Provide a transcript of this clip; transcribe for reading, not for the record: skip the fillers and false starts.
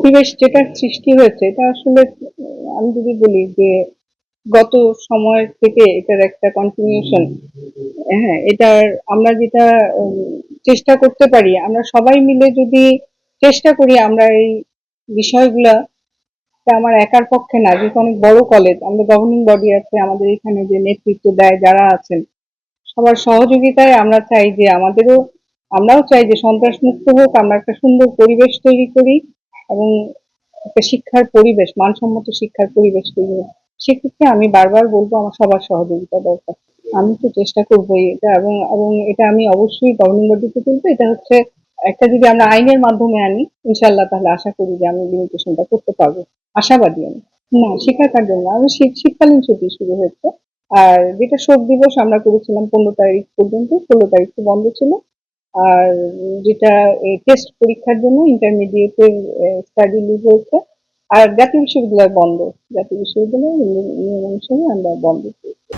পরিবেশ যেটা সৃষ্টি হয়েছে এটা আসলে আমি যদি বলি যে গত সময় থেকে এটার একটা কন্টিনিউশন। হ্যাঁ, এটার আমরা যেটা চেষ্টা করতে পারি, আমরা সবাই মিলে যদি চেষ্টা করি আমরা এই বিষয়গুলা, এটা আমার একার পক্ষে না, যেহেতু অনেক বড় কলেজ, আমাদের গভর্নিং বডি আছে, আমাদের এখানে যে নেতৃত্ব দেয় যারা আছেন সবার সহযোগিতায় আমরা চাই যে আমরাও চাই যে সন্ত্রাস মুক্ত হোক, আমরা একটা সুন্দর পরিবেশ তৈরি করি এবং একটা শিক্ষার পরিবেশ, মানসম্মত শিক্ষার পরিবেশ তৈরি হোক। সেক্ষেত্রে আমি বারবার বলবো আমার সবার সহযোগিতা দরকার। আমি তো চেষ্টা করবোই এটা, এবং এটা আমি অবশ্যই গভর্নিং বডিতে তুলবো। এটা হচ্ছে একটা, যদি আমরা আইনের মাধ্যমে আনি ইনশাল্লাহ, তাহলে আশা করি যে আমি লিমিটেশনটা করতে পারবো, আশাবাদী আমি। না, শিক্ষা কার্যক্রম না, আমি শীতকালীন ছুটি শুরু হয়েছে। আর যেটা শোক দিবস আমরা করেছিলাম 15 তারিখ পর্যন্ত, 16 তারিখ তো বন্ধ ছিল। আর যেটা টেস্ট পরীক্ষার জন্য ইন্টারমিডিয়েটের স্টাডি লিভ হয়েছে। আর জাতীয় বিশ্ববিদ্যালয় বন্ধ, জাতীয় বিশ্ববিদ্যালয় নিয়ম অনুসারে আমরা বন্ধ করেছি।